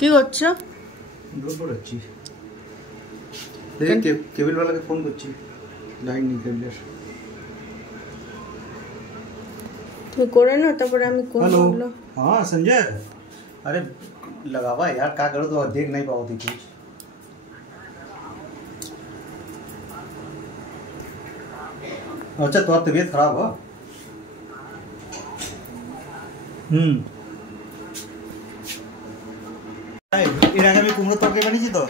কি করছো? ডোর পড়াচ্ছি। দেখি কেবল वाला फोन করছি। লাইন নেই কেবলের। তুমি করে নাও তারপরে আমি করব। हेलो हाँ संजय। अरे लगा हुआ यार, क्या करो तो देख नहीं पाओ थी कुछ। अच्छा तो तबीयत खराब हो? এর আগে আমি কুমড়ো তরকারি বানিয়েছি তো।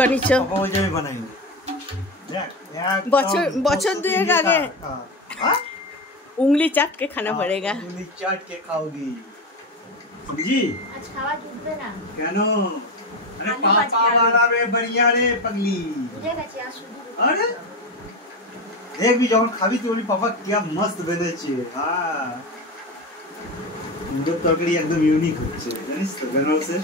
বানিয়েছো? পাপা ওই জমি বানাই। বছর দুয়েক আগে। उंगली चाट के खाना पड़ेगा। उंगली चाट के खाओगी जी। आज खावा जुटबे ना केनो? अरे पापा वाला रे बढ़िया रे पगली। मुझे कच्चे आज शुद्ध। अरे देख भी যখন খাবি তো ওই পাপা क्या मस्त বেনেছে। हां কুমড়ো তরকারি একদম ইউনিক হচ্ছে, জানিস তো বেনারসে।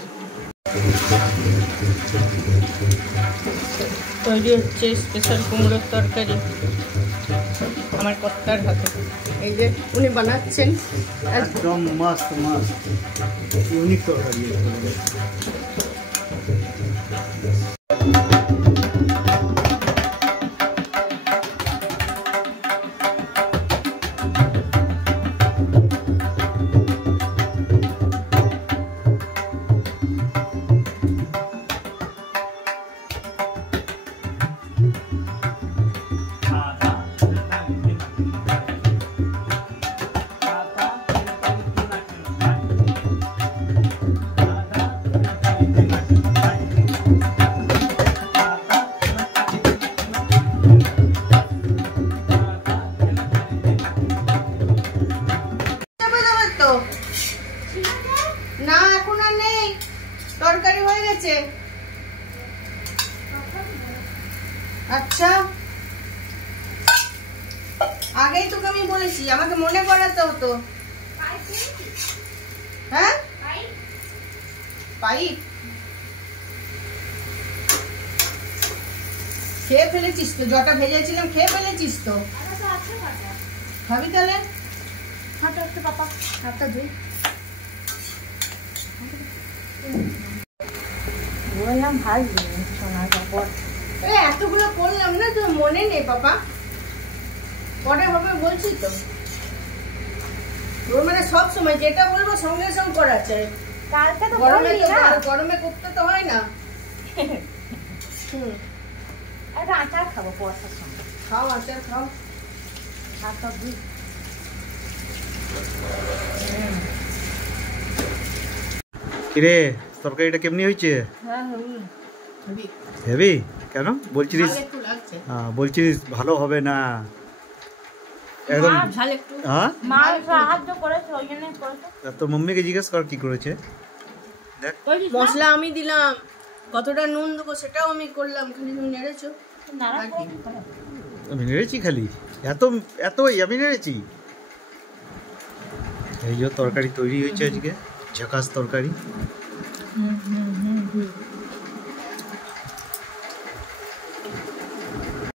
তৈরি হচ্ছে স্পেশাল কুমড়োর তরকারি আমার কর্তার হাতে। এই যে উনি বানাচ্ছেন একদম মস্ত মস্ত ইউনিক তরকারি। না এখন আর নেই, তরকারি হয়ে গেছে। আচ্ছা আগেই তোকে আমি বলেছি, আমাকে মনে করাতে হতো। হ্যাঁ পাইপ খেয়ে ফেলেছিস তো, জটা ভেজেছিলাম খেয়ে ফেলেছিস তো। খাবি তাহলে? হাঁটা একটা পাপা হাতটা ধুই। বললাম ভাজবি সোনার কাপড়। এতগুলো করলাম না, তোর মনে নেই পাপা? পরে হবে বলছি তো। ওর মানে সব সময় যেটা বলবো সঙ্গে সঙ্গে করা চাই। কালকে তো গরমে বললি তো না। গরমে করতে তো হয় না। একটা আচার খাবো পয়সার সঙ্গে। খাও আচার খাও। আর তো দুই কিরে তরকারিটা কেমনি হয়েছে? হেভি কেন বলছিস? হ্যাঁ বলছিস ভালো হবে না একদম। হ্যাঁ মা সাহায্য করেছে ওই জন্য করেছে। তো মম্মিকে জিজ্ঞেস কর কি করেছে। দেখ মশলা আমি দিলাম, কতটা নুন দেবো সেটাও আমি করলাম, খালি নুন নেড়েছো। আমি নেড়েছি খালি? এত এত আমি নেড়েছি? এই যে তরকারি তৈরি হয়েছে আজকে, ঝাকাস তরকারি।